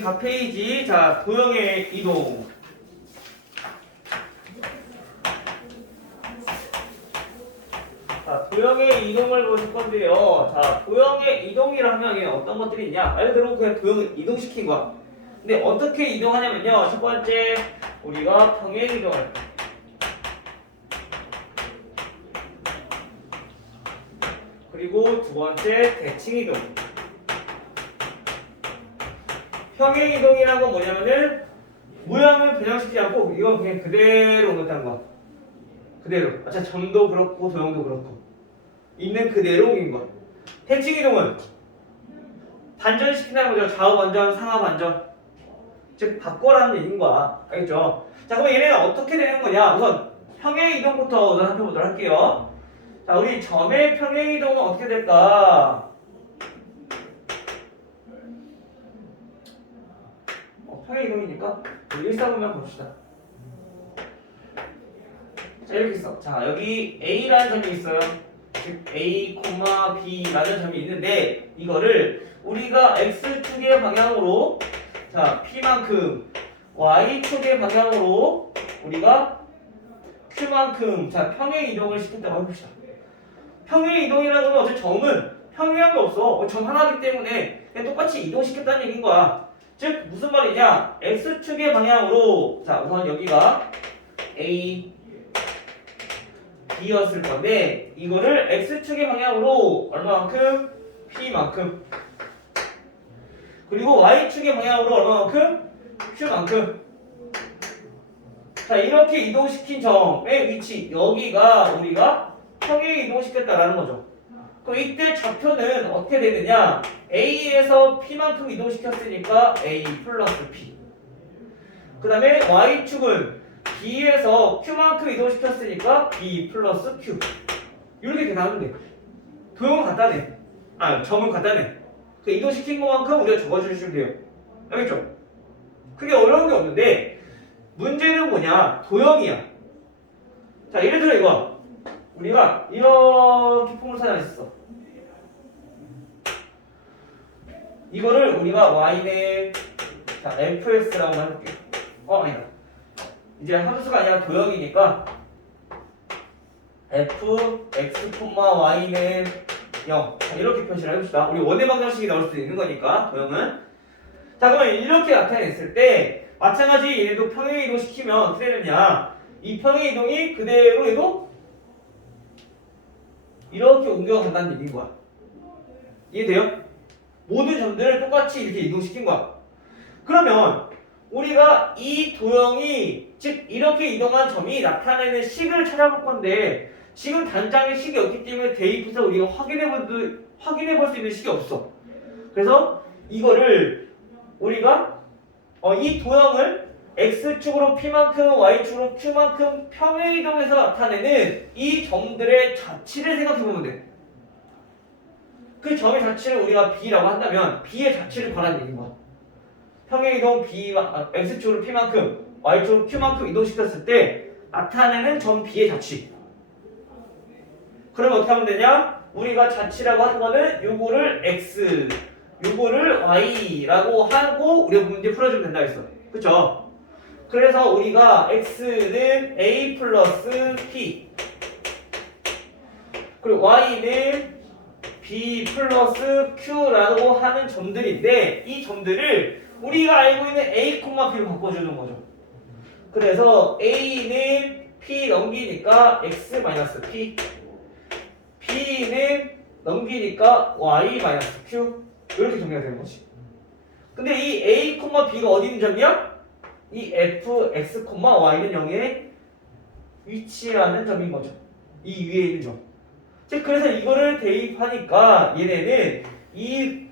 4페이지. 자, 도형의 이동. 자, 도형의 이동을 보실 건데요. 자, 도형의 이동이라 하면 어떤 것들이 있냐? 말 그대로 그냥 도형을 이동시킨 거야. 근데 어떻게 이동하냐면요. 첫 번째, 우리가 평행 이동을. 그리고 두 번째, 대칭 이동. 평행 이동이라는 건 뭐냐면은 모양을 변형시키지 않고 이건 그냥 그대로 옮겼다는 거. 그대로. 자, 점도 그렇고 도형도 그렇고 있는 그대로 옮긴 거. 대칭 이동은 반전시킨다는 거죠. 좌우 반전, 상하 반전. 즉 바꿔라는 얘기인 거야. 알겠죠? 자, 그럼 얘네는 어떻게 되는 거냐? 우선 평행 이동부터 우선 살펴보도록 할게요. 자, 우리 점의 평행 이동은 어떻게 될까? 평행 이동이니까 우리 일사분면 봅시다. 자, 이렇게 있어. 자, 여기 A라는 점이 있어요. 즉 A, B라는 점이 있는데 이거를 우리가 X축의 방향으로 자, P만큼 Y축의 방향으로 우리가 Q만큼 자, 평행 이동을 시켰다고 해봅시다. 평행 이동이라는 건 어차피 점은 평행함이 없어. 점 하나이기 때문에 그냥 똑같이 이동시켰다는 얘기인 거야. 즉 무슨 말이냐? X축의 방향으로 자, 우선 여기가 A, B였을 건데 이거를 X축의 방향으로 얼마만큼? P만큼. 그리고 Y축의 방향으로 얼마만큼? Q만큼. 자, 이렇게 이동시킨 점의 위치 여기가 우리가 평행 이동시켰다라는 거죠. 그럼 이때 좌표는 어떻게 되느냐? A에서 P만큼 이동시켰으니까 A 플러스 P. 그 다음에 Y축은 B에서 Q만큼 이동시켰으니까 B 플러스 Q. 이렇게 계산하면 돼. 도형은 간단해. 점은 간단해. 그 이동시킨 것만큼 우리가 적어주시면 돼요. 알겠죠? 크게 어려운 게 없는데 문제는 뭐냐? 도형이야. 자, 예를 들어 이거. 우리가 이렇게 포물선이 있었어. 이거를 우리가 y는 자, fx라고 해볼게요. 아니다. 이제 함수가 아니라 도형이니까 fx, y는 0. 자, 이렇게 표시를 해봅시다. 우리 원의 방정식이 나올 수도 있는 거니까 도형은. 자, 그러면 이렇게 나타냈을 때 마찬가지 얘도 평행 이동 시키면 어떻게 되느냐? 이 평행 이동이 그대로 해도 이렇게 옮겨간다는 얘기인 거야. 이해돼요? 모든 점들을 똑같이 이렇게 이동시킨 거야. 그러면 우리가 이 도형이 즉 이렇게 이동한 점이 나타내는 식을 찾아볼 건데 지금 단장의 식이 없기 때문에 대입해서 우리가 확인해 볼 수 있는 식이 없어. 그래서 이거를 우리가 이 도형을 X축으로 P만큼 Y축으로 Q만큼 평행 이동해서 나타내는 이 점들의 자치를 생각해보면 돼. 그 점의 자치를 우리가 B라고 한다면 B의 자치를 구하라는 얘기인 거야. 평행 이동 X축으로 P만큼 Y축으로 Q만큼 이동시켰을 때 나타내는 점 B의 자치. 그러면 어떻게 하면 되냐? 우리가 자치라고 하는 거는 요거를 X, 요거를 Y라고 하고 우리가 문제 풀어주면 된다 했어. 그쵸? 그래서 우리가 X는 A 플러스 P 그리고 Y는 B 플러스 Q라고 하는 점들인데 이 점들을 우리가 알고 있는 A, B로 바꿔주는 거죠. 그래서 A는 P 넘기니까 X 마이너스 P P는 넘기니까 Y 마이너스 Q 이렇게 정리가 되는 거지. 근데 이 A, B가 어디 있는 점이야? 이 f, x, y는 0에 위치하는 점인 거죠. 이 위에 있는 점. 즉 그래서 이거를 대입하니까 얘네는 이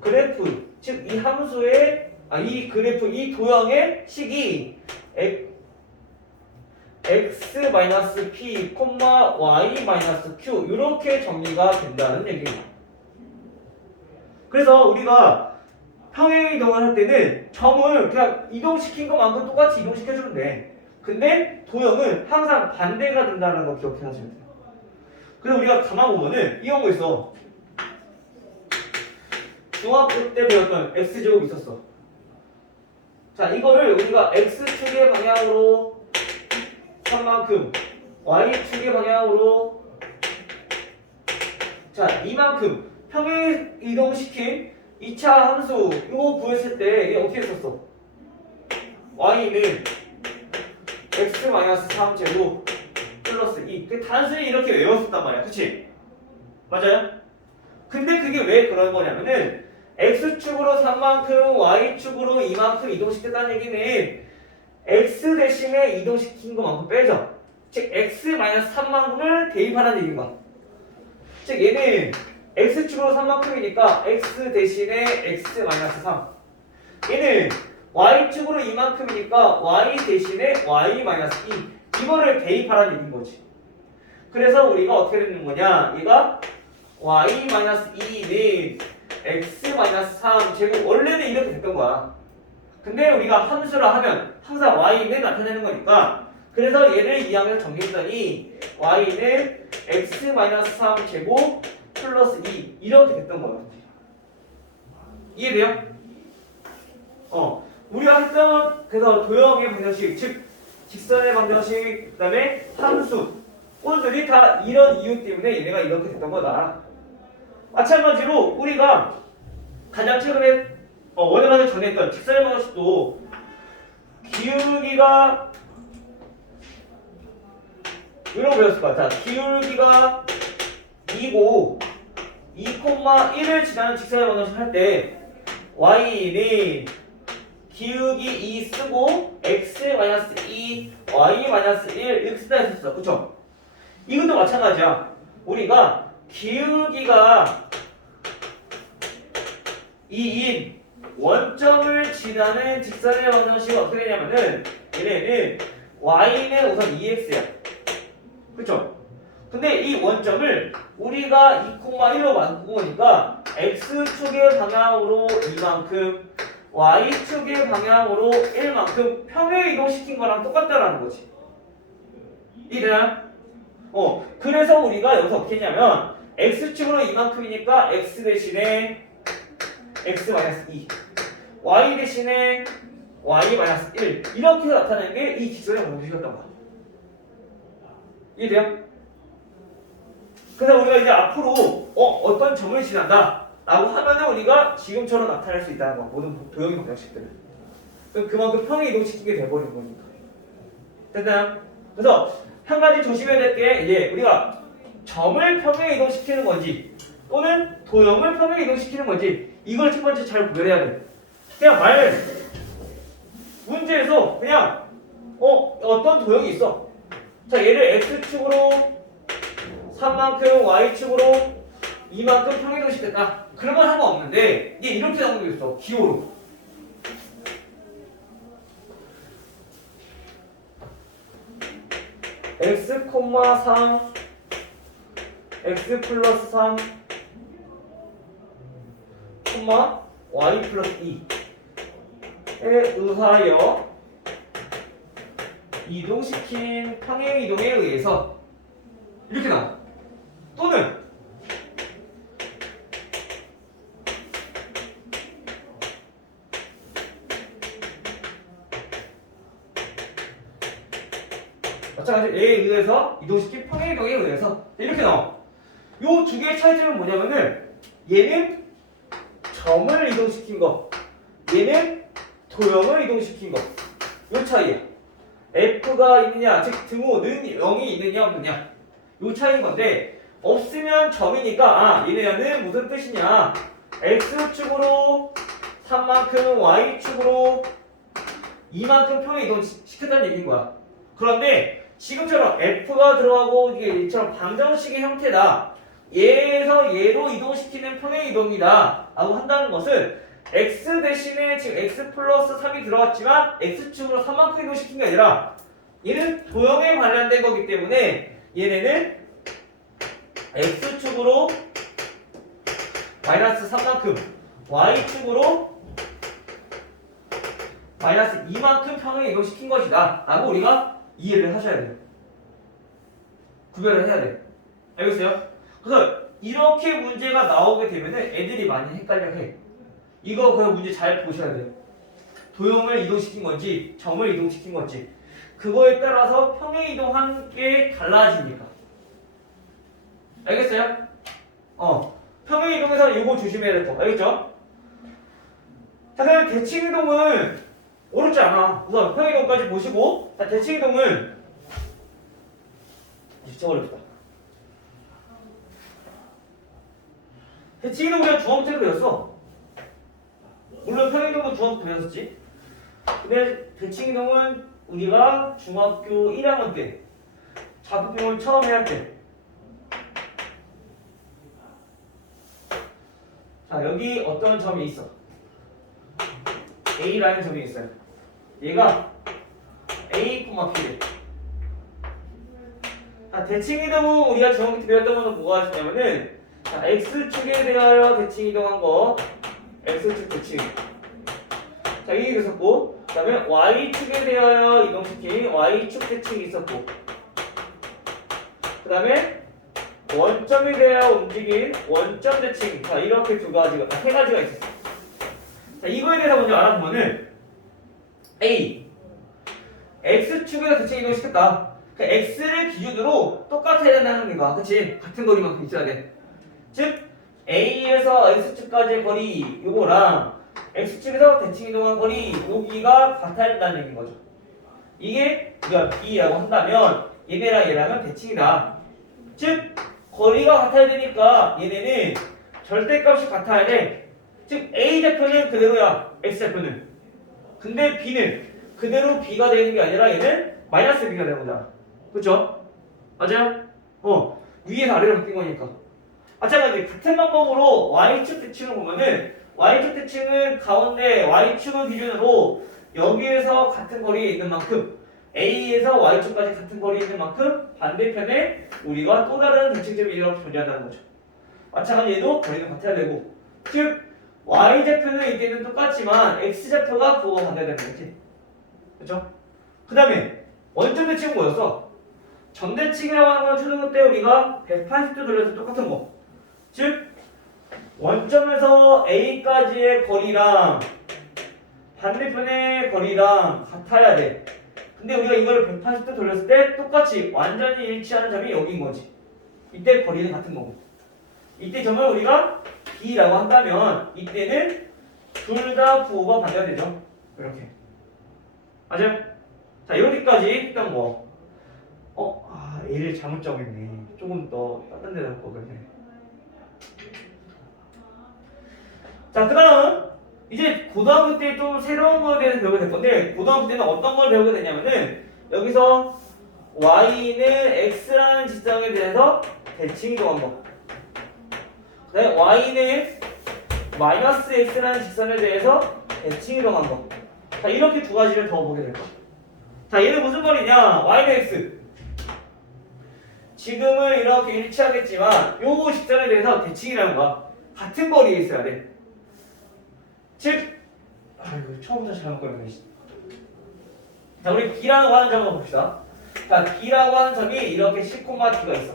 그래프, 즉 이 함수의 이 그래프, 이 도형의 식이 x-p, y-q 이렇게 정리가 된다는 얘기입니다. 그래서 우리가 평행 이동을 할 때는 점을 그냥 이동시킨 것만큼 똑같이 이동시켜주면 돼. 근데 도형은 항상 반대가 된다는 거 기억해 하시면 돼요. 그래서 우리가 가만 보면은 이런 거 있어. 중학교 때 배웠던 x제곱 있었어. 자, 이거를 우리가 x축의 방향으로 3만큼, y축의 방향으로 자, 이만큼 평행 이동시킨 2차 함수 이거 구했을 때 이게 어떻게 썼어? y는 x-3 제곱 플러스 2. 단순히 이렇게 외웠었단 말이야. 그치? 맞아요? 근데 그게 왜 그런 거냐면은 x축으로 3만큼 y축으로 이만큼 이동시켰다는 얘기는 x 대신에 이동시킨 것만큼 빼죠. 즉 x-3만큼을 대입하라는 얘기인 거야. 즉 얘는 x축으로 3만큼이니까 x 대신에 x-3. 얘는 y축으로 이만큼이니까 y 대신에 y-2. 이거를 대입하라는 얘기인 거지. 그래서 우리가 어떻게 되는 거냐? 얘가 y-2는 x-3 제곱 원래는 이렇게 됐던 거야. 근데 우리가 함수를 하면 항상 y는 나타내는 거니까 그래서 얘를 이항해서 정리했더니 y는 x-3 제곱 플러스 2 이렇게 됐던 거야. 이해돼요? 우리가 했던 그래서 도형의 방정식 즉 직선의 방정식 그다음에 함수 오늘들이 다 이런 이유 때문에 얘네가 이렇게 됐던 거다. 마찬가지로 우리가 가장 최근에 원어가기 전에 했던 직선의 방정식도 기울기가 이런 거 배웠을 것 같아. 기울기가 2고 2,1을 지나는 직선의 방정식 할 때 y는 기울기 2 쓰고 x-2, y-1 이렇게 쓰다 했었어. 그쵸? 이것도 마찬가지야. 우리가 기울기가 2인 원점을 지나는 직선의 방정식이 어떻게 되냐면은 얘네는 y는 우선 2x야. 그쵸? 근데 이 원점을 우리가 2,1로 바꾸니까 x축의 방향으로 이만큼 y축의 방향으로 1만큼 평행 이동시킨 거랑 똑같다라는 거지. 이해되나요? 그래서 우리가 여기서 어떻게 했냐면 x축으로 이만큼이니까 x 대신에 x-2 y 대신에 y-1 이렇게 나타내는 게 이 직선의 방정식이었던 거야. 이해돼요? 그래서 우리가 이제 앞으로 어떤 점을 지난다 라고 하면은 우리가 지금처럼 나타낼 수 있다는 거. 모든 도형의 방정식들을 그만큼 평행 이동시키게 돼버린 거니까. 됐나요? 그래서 한 가지 조심해야 될 게 이제 우리가 점을 평행 이동시키는 건지 또는 도형을 평행 이동시키는 건지 이걸 첫 번째 잘 구별해야 돼. 그냥 문제에서 그냥 어떤 도형이 있어. 자, 얘를 x축으로 3만큼 y축으로 이만큼 평행 이동시켰다. 그러면 상관없는데 이게 이렇게 나오는 게 있어. 기호로. x, 3 x 플러스 3 y 플러스 2에 의하여 이동시킨 평행 이동에 의해서 이렇게 나와. 또는 마찬가지로 A에 의해서 이동시킨 평행 이동에 의해서 이렇게 나와. 요 두 개의 차이점은 뭐냐면은 얘는 점을 이동시킨 거, 얘는 도형을 이동시킨 거. 요 차이야. F가 있느냐, 즉 등호는 0이 있느냐 없느냐. 요 차이인 건데 없으면 점이니까 얘네는 무슨 뜻이냐? X축으로 3만큼 Y축으로 이만큼 평행 이동시켰다는 얘기인 거야. 그런데 지금처럼 F가 들어가고 이게 이처럼 방정식의 형태다. 얘에서 얘로 이동시키는 평행 이동이다 라고 한다는 것은 x 대신에 지금 x 플러스 3이 들어갔지만 x축으로 3만큼 이동시킨 게 아니라 얘는 도형에 관련된 거기 때문에 얘네는 x축으로 마이너스 3만큼 y축으로 마이너스 2만큼 평행 이동시킨 것이다 라고 우리가 이해를 하셔야 돼요. 구별을 해야 돼. 알겠어요? 그래서 이렇게 문제가 나오게 되면은 애들이 많이 헷갈려 해. 이거 그 문제 잘 보셔야 돼요. 도형을 이동시킨 건지 점을 이동시킨 건지 그거에 따라서 평행 이동한 게 달라지니까. 알겠어요? 평행 이동에서 이거 조심해야 될 거. 알겠죠? 자, 그럼 대칭 이동은 어렵지 않아. 우선 평행 이동까지 보시고, 자, 대칭 이동은 진짜 어렵다. 대칭 이동 우리가 중학교 때도 배웠어. 물론 평행 이동도 중학교 때 배웠었지. 근데 대칭 이동은 우리가 중학교 1학년 때 작품을 처음 해야 때. 자, 여기 어떤 점이 있어? A라는 점이 있어요. 얘가 A, P래. 자, 대칭 이동은 우리가 중학교 때 배웠던 거는 뭐가 있냐면은 자, X축에 대하여 대칭 이동한 거 X축 대칭. 자, 이게 있었고, 그 다음에 Y축에 대하여 이동시킨 Y축 대칭이 있었고, 그 다음에 원점에 대하여 움직인 원점 대칭. 자, 이렇게 세 가지가 있었어. 자, 이거에 대해서 먼저 알아보면은 A X축에서 대칭 이동시켰다. 그 X를 기준으로 똑같아야 된다는 거야. 그치? 같은 거리만큼 있어야 돼. 즉 A에서 X축까지의 거리 요거랑 X축에서 대칭 이동한 거리 여기가 같아야 된다는 얘기인 거죠. 이게 우리가 B라고 한다면 얘네랑 얘랑은 대칭이다. 즉 거리가 같아야 되니까 얘네는 절대값이 같아야 돼. 즉 A좌표는 그대로야. X좌표는. 근데 B는 그대로 B가 되는 게 아니라 얘는 마이너스 B가 되는 거잖아. 그쵸? 맞아요? 위에서 아래로 바뀐 거니까. 마찬가지 같은 방법으로 Y축 대칭을 보면은 Y축 대칭은 가운데 Y축을 기준으로 여기에서 같은 거리에 있는 만큼 A에서 Y축까지 같은 거리에 있는 만큼 반대편에 우리가 또 다른 대칭점이 이렇게 존재한다는 거죠. 마찬가지 얘도 거리는 같아야 되고, 즉 Y좌표는 이때는 똑같지만 X좌표가 그거와 반대되는 거지. 그렇죠? 그 다음에 원점 대칭은 뭐였어? 점대칭이라고 하는 건 초등부 때 우리가 180도 돌려서 똑같은 거. 즉 원점에서 A까지의 거리랑 반대편의 거리랑 같아야 돼. 근데 우리가 이걸 180도 돌렸을 때 똑같이 완전히 일치하는 점이 여기인 거지. 이때 거리는 같은 거고. 이때 점을 우리가 B라고 한다면 이때는 둘 다 부호가 반대가 되죠. 이렇게. 맞아요? 자, 여기까지 일단 뭐 A를 잘못 정했네. 조금 더 다른 데다 거겠네. 자, 그 다음 이제 고등학교 때 좀 새로운 거에 대해서 배우게 될 건데, 고등학교 때는 어떤 걸 배우게 되냐면은 여기서 Y는 X라는 지점에 대해서 대칭 이동한 거. 그 다음에 Y는 마이너스 X라는 직선에 대해서 대칭 이동한 거. 자, 이렇게 두 가지를 더 보게 될 거야. 자, 얘는 무슨 거리냐? Y는 X. 지금은 이렇게 일치하겠지만 요 직선에 대해서 대칭이라는 거야. 같은 거리에 있어야 돼. 즉, 이거 처음부터 잘못 걸렸네. 자, 우리 B라고 하는 점을 봅시다. 자, B라고 하는 점이 이렇게 C, D가 있어.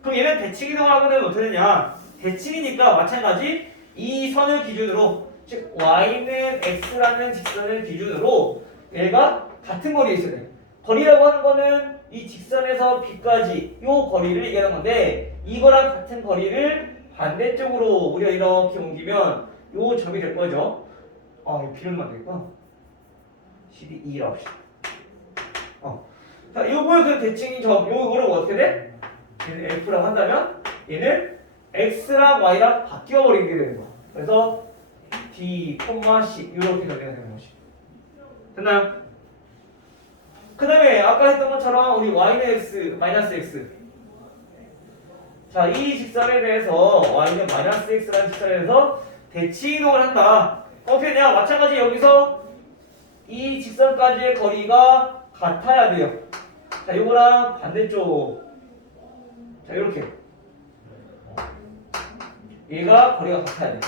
그럼 얘는 대칭 이동을 하게 되면 어떻게 되냐? 대칭이니까 마찬가지 이 선을 기준으로, 즉 Y는 X라는 직선을 기준으로 얘가 같은 거리에 있어야 돼. 거리라고 하는 거는 이 직선에서 B까지 요 거리를 얘기하는 건데, 이거랑 같은 거리를 반대쪽으로 우리가 이렇게 옮기면 요 점이 될 거죠. 이거 B로만 되겠구나. CD 2라고 합시다. 자, 요거의 그 대칭이 요거를 어떻게 돼? 얘는 F라고 한다면 얘는 X랑 Y랑 바뀌어 버리게 되는 거야. 그래서 D, C 이렇게 변해야 되는 것이. 됐나요? 그 다음에 아까 했던 것처럼 우리 Y는 X, 마이너스 X. 자, 이 직선에 대해서 Y는 마이너스 X라는 직선에 대해서 대칭 이동을 한다. 어떻게 되냐? 마찬가지 여기서 이 직선까지의 거리가 같아야 돼요. 자, 요거랑 반대쪽. 자, 이렇게. 얘가 거리가 같아야 돼.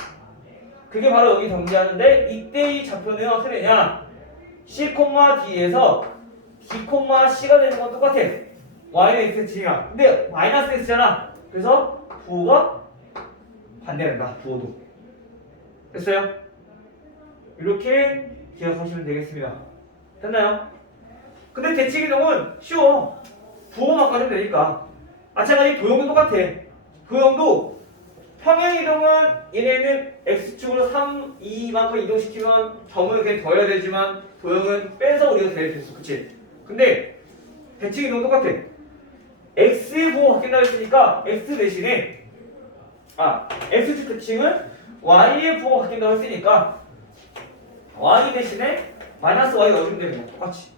그게 바로 여기 정지하는데, 이때 이 좌표는 어떻게 되냐? C, D에서 D, C가 되는 건 똑같아. Y는 X야. 근데 마이너스 X잖아. 그래서 부호가 반대된다. 부호도. 됐어요? 이렇게 기억하시면 되겠습니다. 됐나요? 근데 대칭이동은 쉬워. 부호만 가지면 되니까. 마찬가지 도형도 똑같아. 도형도 평행이동은 얘네는 x축으로 3, 2만큼 이동시키면 점을 그냥 더해야 되지만 도형은 빼서 우리가 대입 했어. 그치? 근데 대칭이동은 똑같아. x의 부호가 바뀐다고 했으니까 x 대신에 x축 대칭은 y의 부호가 바뀐다고 했으니까 y 대신에 마이너스 y 넣어주면 되는 거야. 똑같이.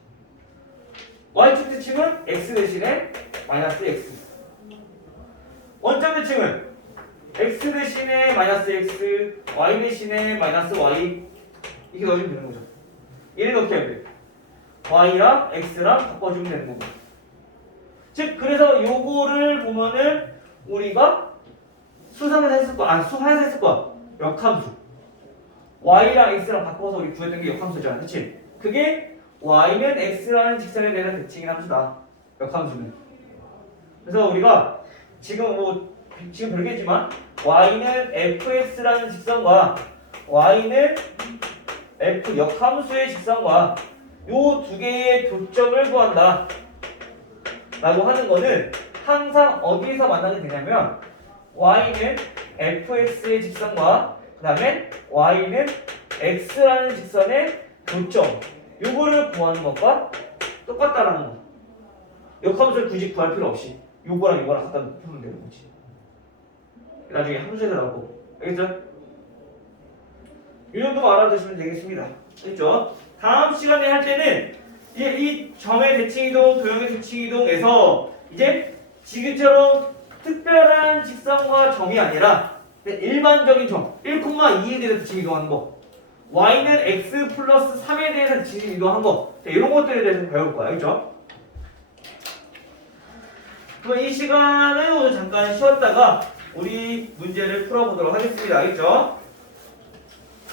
y축 대칭은 x 대신에 마이너스 x. 원점 대칭은 x 대신에 마이너스 x, y 대신에 마이너스 y 이렇게 넣어주면 되는 거죠. 얘는 어떻게 해야 돼? y랑 x랑 바꿔주면 되는 거고. 즉 그래서 요거를 보면은 우리가 수상에서 했을 거야. 수하에서 했을 거야. 역함수. y랑 x랑 바꿔서 우리 구했던 게 역함수잖아. 그치? 그게 y는 x라는 직선에 대한 대칭인 함수다. 역함수는. 그래서 우리가 지금 지금 별개지만 y는 fx라는 직선과 y는 f 역함수의 직선과 요 두 개의 교점을 구한다 라고 하는 거는 항상 어디에서 만나게 되냐면 y는 fx의 직선과 그 다음에 y는 x라는 직선의 교점 요거를 구하는 것과 똑같다라는 거. 역함수를 굳이 구할 필요 없이 요거랑 요거랑 갖다 놓으면 되는 거지. 나중에 함수에서 나오고. 알겠죠? 이 정도만 알아두시면 되겠습니다. 알겠죠? 다음 시간에 할 때는 이제 이 점의 대칭이동, 도형의 대칭이동에서 이제 지금처럼 특별한 직선과 점이 아니라 일반적인 점 1,2에 대해서 대칭이동하는 거, y는 x 플러스 3에 대해서 대칭이동하는 거, 이런 것들에 대해서 배울 거야. 알겠죠? 그럼 이 시간을 오늘 잠깐 쉬었다가 우리 문제를 풀어보도록 하겠습니다. 알겠죠?